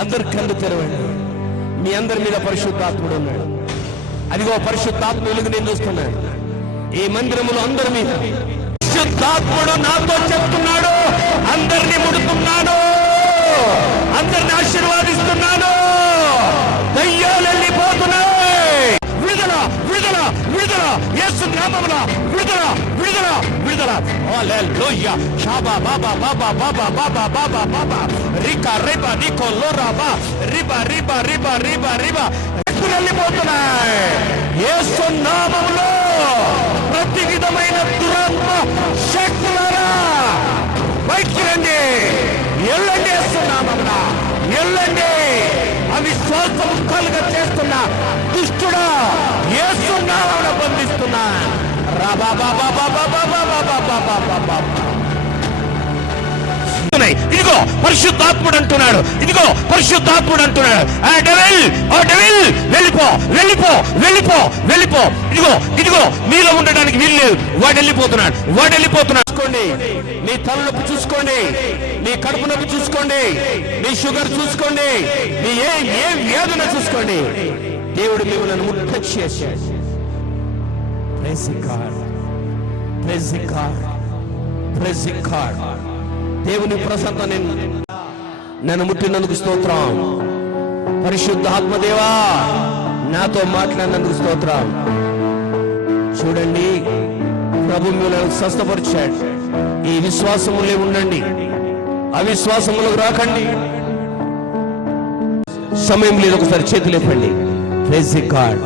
అందరు కళ్ళు తెరవండి. మీ అందరి మీద పరిశుద్ధాత్ముడు ఉన్నాడు. అదిగో పరిశుద్ధాత్మ వెలుగు నేను చూస్తున్నాడు ఈ మందిరములో అందరి మీద. పరిశుద్ధాత్ముడు నాతో చెప్తున్నాడు, అందరినీ ముడుతున్నాడు, అందరిని ఆశీర్వాదిస్తున్నాడు. దయ్యాలు వెళ్ళిపోతున్నాయి. విడుదల విడుదల విడుదల, యేసు నామమున విడుదల విడుదల విడుదల. హల్లెలూయా. షాబా బాబా బాబా బాబా బాబా బాబా బాబా రికా రిబా నికో లోరాబా రిబా రిబా రిబా రిబా రిబా వెళ్ళిపోతున్నాయి. యేసు నామములో ప్రతి విధమైన దురాత్మ శక్తులారా బయటికి రండి, ఎల్లండి. యేసు నామమున ఎల్లండి. అవిశ్వాసము కలుగ చేస్తున్న దుష్టుడా యేసు నామమున బంధిస్తున్నా. రాబా బాబా బాబా బాబా బాబా బాబా బాబా. ఇదిగో పరిశుద్ధాత్ముడు అంటున్నాడు, ఇదిగో పరిశుద్ధాత్ముడు అంటున్నాడు, ఆ డెవిల్ వెళ్ళిపో వెళ్ళిపో వెళ్ళిపో వెళ్ళిపో. ఇదిగో ఇదిగో మీలో ఉండడానికి వీల్లేదు. వాడు వెళ్ళిపోతున్నాడు, వాడు వెళ్ళిపోతున్నాడు. చూసుకోండి, మీ తలనొప్పి చూసుకోండి, మీ కడుపు నొప్పి చూసుకోండి, మీ షుగర్ చూసుకోండి, మీ ఏ వ్యాధున చూసుకోండి. దేవుడు మిమ్మల్ని ముట్ట చేశాడు. Praise God, praise God, praise God. దేవుని ప్రసన్నత నన్ను ముట్టినందుకు స్తోత్రం. పరిశుద్ధ ఆత్మదేవా నాతో మాట్లాడినందుకు స్తోత్రం. చూడండి, ప్రభు మిమ్మల్ని స్వస్థపరిచాడు. ఈ విశ్వాసములే ఉండండి, అవిశ్వాసములకు రాకండి. సమయం లేదు, ఒకసారి చేతులు ఇవ్వండి. Praise God.